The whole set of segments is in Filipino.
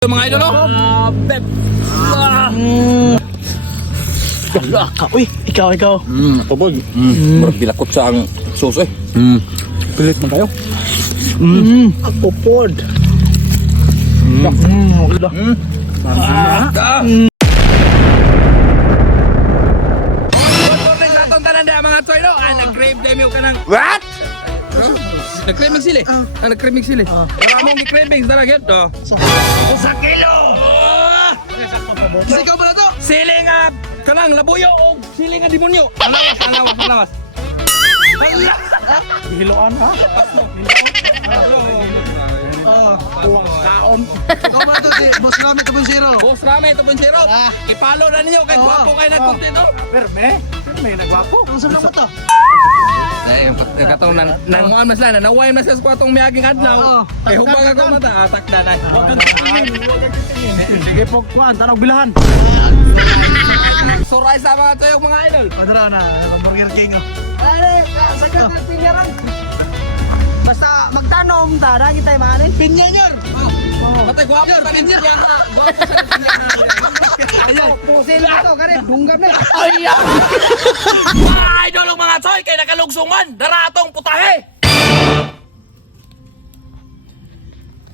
Mga idol, no? Uy, ikaw. Pabog. Marang bilakot sa ang sauce, eh. Pilit man kayo. Ako pod. Mga toy, no? Nag-crave demo ka ng... What? Nag-crave magsili. Nag-crave magsili. Wala mong gi-cravings na agad, no? Sa kilo! Ikaw ba na to? Sili nga kanang labuyo o sili nga demonyo. Alawas. Hiloan ha? Kaon. Ikaw ba na to si Boss Rami 2.0? Boss Rame, ito pong zero. Ipalo na ninyo kay gwapo kayo nag-content, no? Perme? May nagwapo? Ang sarap mo to? Eh, katong nanguan mas lang, nawain mas sa kwatong miyaging adlaw. Kay hubang ako mata, atak na. Huwag kang titingin. Sige po, kuhan. Tanong bilahan. Suray sa mga tuyok mga idol. Padra na. Burger King. Pare, sagad ng pinyaran. Basta magtanom ta, lagi tayo mahalin. Pinyanyor! Patay gwapo sa niya na. Gwapo sa niya na. Ayaw. Pusin na to, kare, bunggam na. Mga idol ang mga toy, kay nakalugsong man, daratong putahe.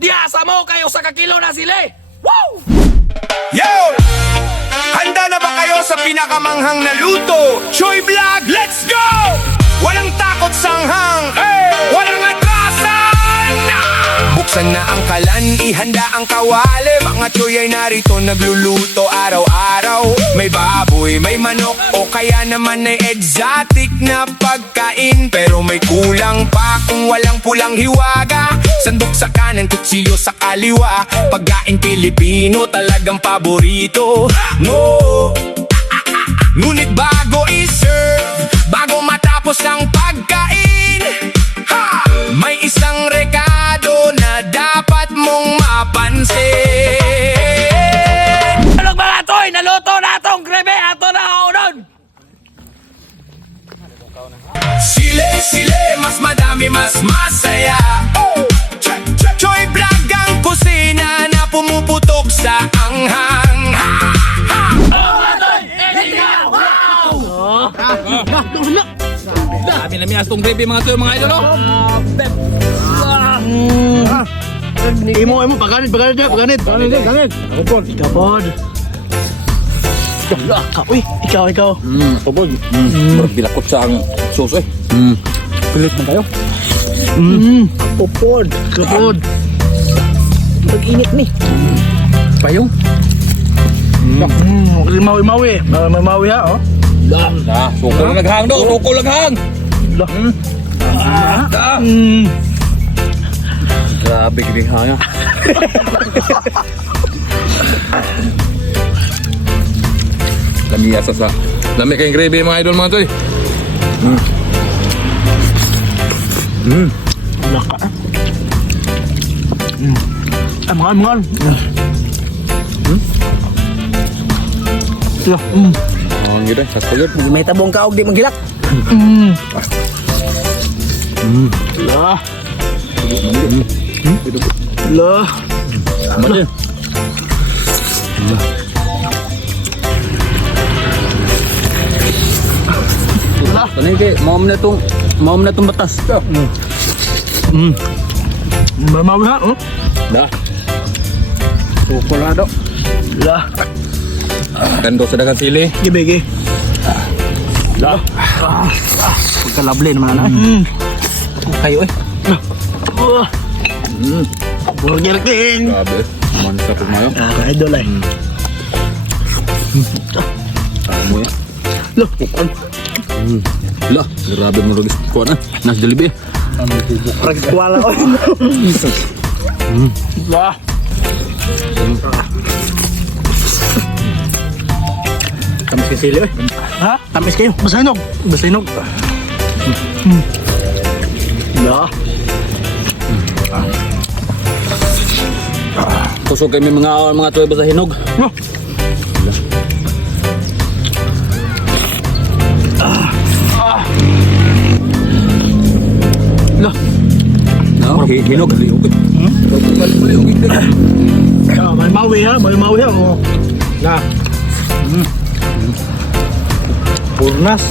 Diasa mo kayo sa kakilo na sila. Woo! Yo! Handa na ba kayo sa pinakamanghang na luto? Choy Vlog, let's go! Walang takot sanghang, walang atrasan! Buksan na ang kalan, ihanda ang kawali. Mga Choy ay narito nagluluto araw-araw. May baboy, may manok, o kaya naman ay exotic na pagkain. Pero may kulang pa kung walang pulang hiwaga. Sandok sa kanan, kutsilyo sa kaliwa. Pagkain Pilipino talagang paborito mo. Ngunit bago i-serve, bago matapos ang pagkain, may isang rekado na dapat mong mapansin. Tulog mga toy, naluto na itong grebe, ato na kaunon. Sile, mas madami, mas masaya. Choy Vlog ang kusina na pumuputok sa anghang. Dami na miyas itong grebe mga toy mga idol, no? Imo, pagganit. Ako pod. Ikaw pod. Uy, ikaw. Pabog. Marang bilakot sa ang sauce, eh. Pilit man kayo. Ako pod. Pag-init ni. Payong. Mawi. Mawi ha, oh. Suko lang naghang, no? Suko lang hang. Grabe gining hanga. Lamiya sa lami kayong grebe mga idol mga toy. Laka. Mangan. Ang gila, sa kulit. May tabong kaog di manggilak. Lah. Lah. Aman Lah. Tanay kay, mau na itong batas. Mawi ha, oh. Dah. Suko lang daw. Lah. Gando sa dagang sili. Gibigi. Dah. Pagkalable naman na. Kayo eh. Burger King. Grabe. Mansa po mayo. Idol ay. Amo ya. Loh, bukan. Lah, grabe mo rugis ko na. Nas Jollibee. Ragis kuala ko. Lah. Tamis kay sili eh. Ha? Tamis kayo. Basinog. Lah. Kusog kay may mga toy ba sa hinog. Lah. Hinog. Oh, May mawi ha, may mawi ha. Oh. Na. Purnas.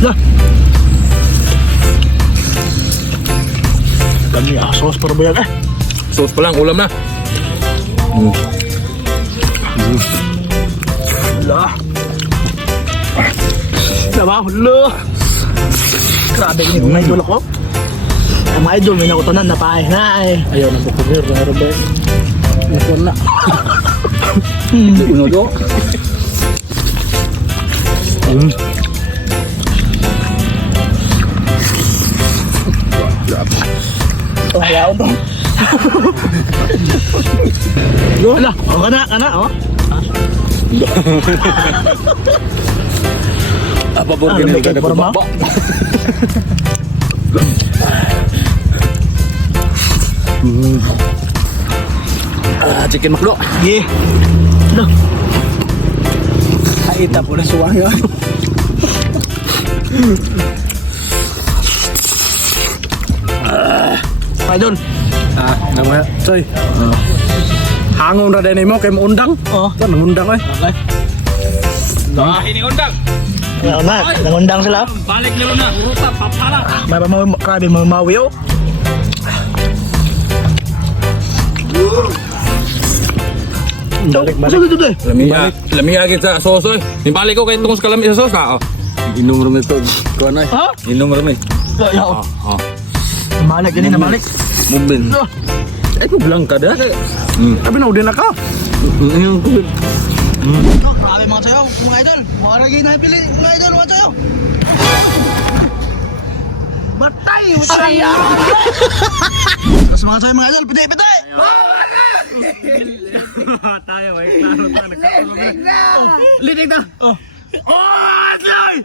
Lah. Kami asos para ba yan eh? Sauce pa lang, ulam na. Lah. Diba? Lah. Grabe ini mga idol ako. Ang mga idol, may nakutunan na pahay na eh. Ayaw na bukumir, meron ba? Nakon na. Unodo. Oh, ayaw to. Wala, oh, kana, oh. Apa po Ano, may cake forma? Chicken makdo. Yeah. Ano? Kaita po na suwang yun. Idol. Namanya coy. Hangon ra din mo kay mo undang. Oh. Kan ngundang eh. Okay. Ah, ini undang. Ano na, nangundang sila. Balik nilo na, uruta papala. May grabe mamawi oh. Balik. Lami agit sa soso eh. Nibalik ko kay tungos kalami sa sosa. Oh. Inom rum ito. Kuan ay. Ha? Inom rum eh. Yaw. Oh. Malik gani na malik. Mumbin. Eh ko bilang ka dah. Abi na udin na ka. Yung ko. Grabe mga sayo, mga idol. Mga lagi na pili, mga idol, mga sayo. Batay! Saya! Tapos mga sayo, mga idol, piti! Tayo eh. Klaro ta. Linig na! Linig na! Oh! Oh! Asloy!